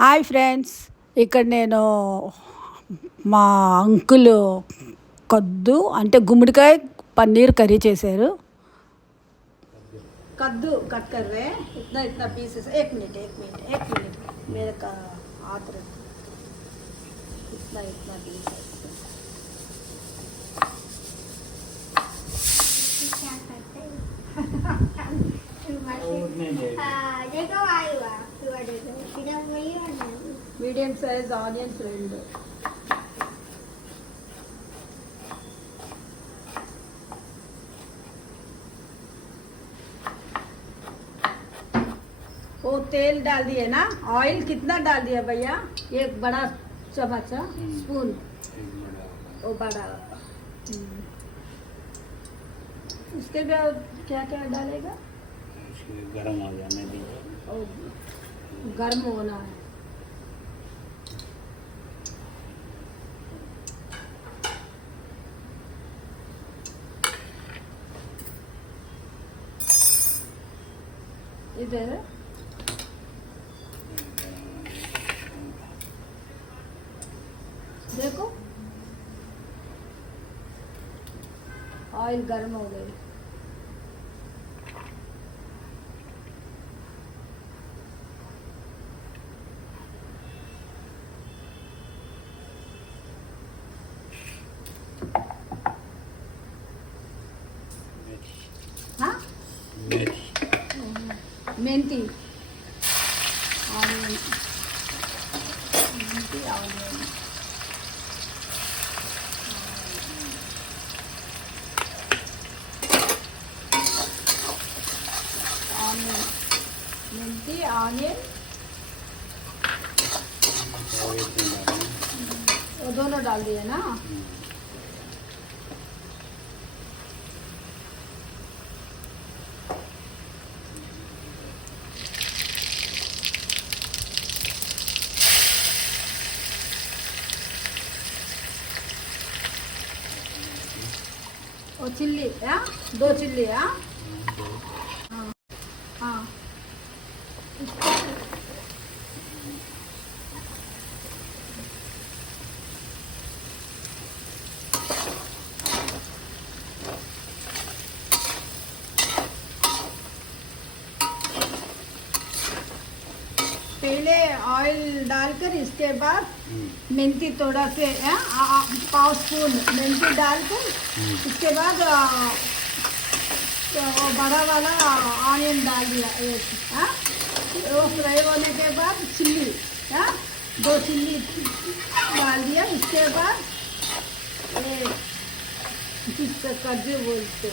Hi friends, ఇక్కడ నేను మా అంకుల్ కద్దు అంటే గుమ్మడికాయ పన్నీర్ కర్రీ చేశారు. कद्दू कट कर रहे हैं, इतना इतना पीसेस। एक मिनट मेरे का हाथ रख, इतना इतना पीसेस। मीडियम साइज आनियन्स రెండు. वो तेल डाल दिए ना, ऑयल कितना डाल दिया भैया? एक बड़ा चम्मच स्पून, वो बड़ा। उसके बाद क्या क्या डालेगा? गरम हो जाने दीजिए, गर्म होना है। इधर देखो ऑयल गर्म हो गई। हाँ, मेथी ऑनियन, मेथी ऑनियन, ऑनियन, मेथी ऑनियन, वो दोनों डाल दिए ना। और चिल्ली, हाँ 2 चिल्ली, हाँ हाँ। पहले ऑयल डालकर इसके बाद मेथी थोड़ा से पाव स्पून मेथी डालकर इसके बाद वो बड़ा वाला ऑनियन डाल दिया एक, वो फ्राई होने के बाद चिल्ली, 2 चिल्ली डाल दिया। इसके बाद ये जिसका कद्दू बोलते,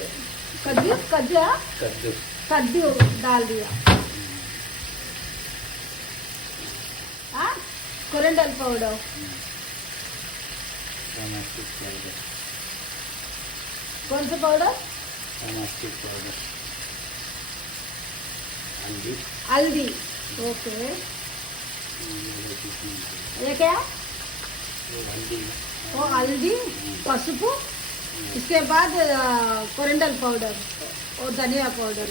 कद्दू कद्दू कद्दू कद्दू डाल दिया। कोरिएंडर पाउडर, टमास्टिक पाउडर, कौन सा पाउडर? टमास्टिक पाउडर, हल्दी, हल्दी, ओके। ये क्या? वो हल्दी, पసుపు, इसके बाद कोरिएंडर पाउडर और धनिया पाउडर।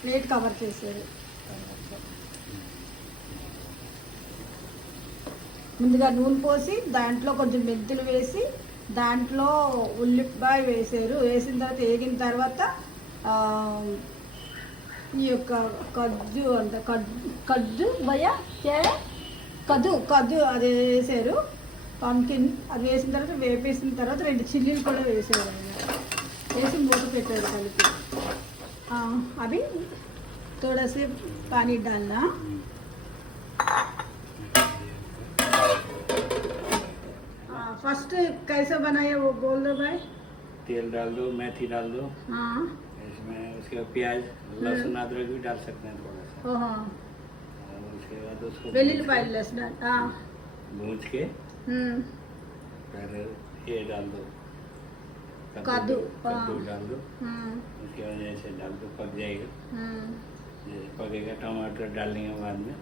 ప్లేట్ కవర్ చేశారు. ముందుగా నూనె పోసి దాంట్లో కొంచెం మెంతులు వేసి దాంట్లో ఉల్లిపాయ వేసారు. వేసిన తర్వాత వేగిన తర్వాత ఈ యొక్క కద్దు అంత కద్దు భయ కద్దు అది వేసారు. పంకిన్ అది వేసిన తర్వాత వేపేసిన తర్వాత 2 చిల్లీలు కూడా వేసారు. వేసి మూత పెట్టారు కలిపి। अभी थोड़ा से पानी डालना। फर्स्ट कैसे बनाया वो बोल दो भाई। तेल डाल दो, मेथी डाल दो, हाँ इसमें उसके बाद प्याज, लहसुन अदरक भी डाल सकते हैं थोड़ा सा। हाँ, और उसके बाद उसको वेल्लुल्ली लहसुन, हाँ भूज के फिर ये डाल दो, कद्दू, कद्दू हाँ। डाल दो। उसके बाद जैसे डाल दो, पक जाएगा। जैसे पकेगा टमाटर डालने के बाद में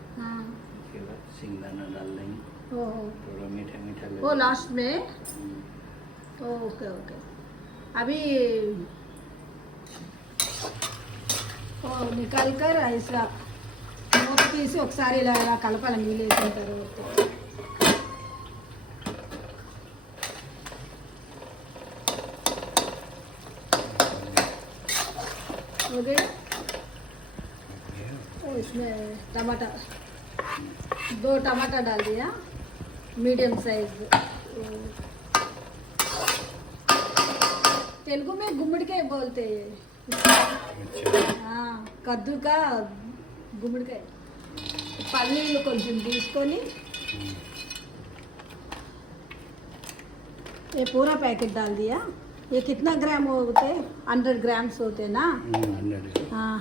उसके बाद सिंगदाना डाल देंगे, थोड़ा मीठा मीठा वो लगेगा। लास्ट में। ओके ओके, अभी निकाल कर ऐसा మూత తీసి ఒకసారి ఇలా ఇలా కలపాలి నీళ్ళు వేసిన తర్వాత. ओके, इसमें टमाटर 2 टमाटर डाल दिया, मीडियम साइज। तेलुगु में गुम्मड़िकाय बोलते हैं। हाँ, कद्दू का गुम्मड़िकाय। पल्लीలు కొంచెం తీసుకొని ये पूरा पैकेट डाल दिया। ये कितना ग्राम होते? 100 ग्राम्स होते ना?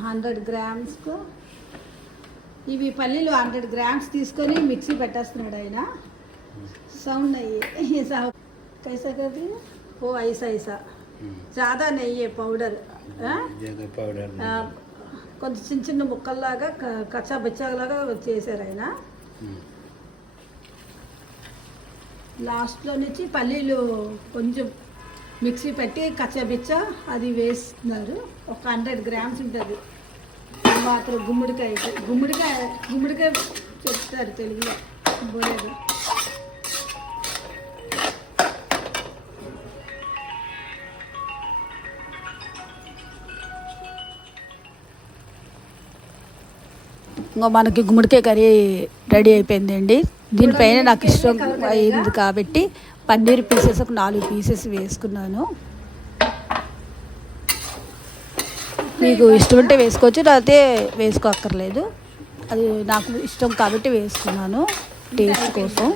100 గ్రామ్స్ को ఇవి పల్లీలు 100 గ్రామ్స్ తీసుకొని మిక్సీ పెట్టేస్తున్నాడు ఆయన। సౌండ్ नहीं ऐसा कैसा कर दिया वो ऐसा ऐसा, ज़्यादा नहीं है पाउडर। కొంచెం చిన్న చిన్న ముక్కల్లాగా కచ్చా బచ్చాలాగా చేశారు ఆయన। లాస్ట్లో నుంచి పల్లీలు కొంచెం మిక్సీ పెట్టి కచ్చబిచ్చ అది వేస్తున్నారు। ఒక 100 గ్రామ్స్ ఉంటుంది। మాత్రం గుమ్మడికాయ గుమ్మడికాయ గుమ్మడికాయ చెప్తారు తెలుగులో బోలేదు। ఇంకా మనకి గుమ్మడికాయ కర్రీ రెడీ అయిపోయిందండి। దీనిపైన నాకు ఇష్టం అయింది కాబట్టి పన్నీర్ పీసెస్ ఒక 4 పీసెస్ వేసుకున్నాను। మీకు ఇష్టం ఉంటే వేసుకోవచ్చు, లేకపోతే వేసుకోక్కర్లేదు। అది నాకు ఇష్టం కాబట్టి వేసుకున్నాను టేస్ట్ కోసం।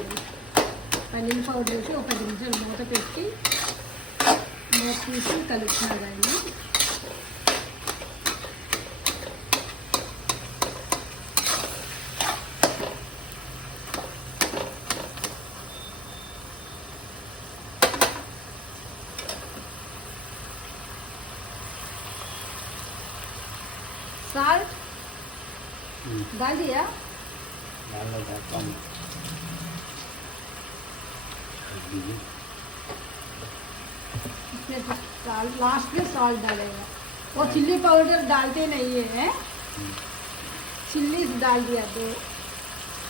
పన్నీర్ పౌడర్ వేసి ఒక 10 నిమిషాలు మూత పెట్టి మూత తీసి కలుపుతున్నారు ఆయన। साल्ट डाल दिया, इसमें साल्ट लास्ट में साल्ट डालेगा। वो चिल्ली पाउडर डालते नहीं है, चिल्ली डाल दिया। तो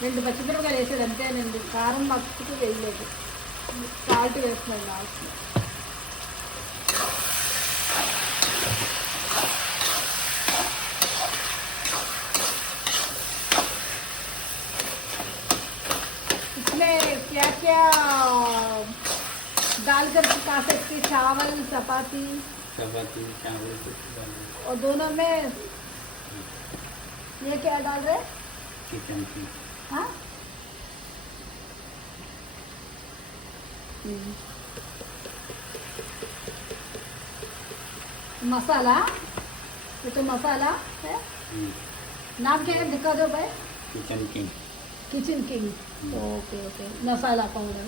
2 పచ్చిమిరపకాయలు వేసేది అంతేనండి, కారం మట్టుకు వేయలేదు, సాల్ట్ వేస్తున్నాడు లాస్ట్లో। क्या क्या डालकर पका सकते? चावल चपाती चावल और दोनों में ये क्या डाल रहे? चिकन की। हाँ, मसाला, ये तो मसाला है। नाम क्या है दिखा दो भाई। Kitchen King. Kitchen King, okay okay, masala powder.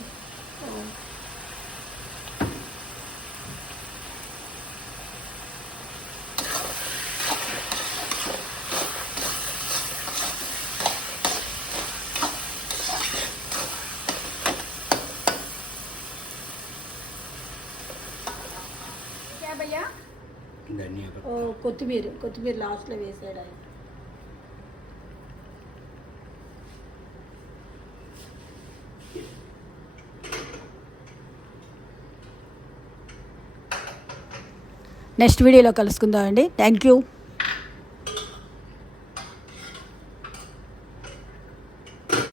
क्या भैया? धनिया पत्ता। కొత్తిమీర లాస్ట్లో వేసాడు ఆయన। నెక్స్ట్ వీడియోలో కలుసుకుందామండి। Thank you.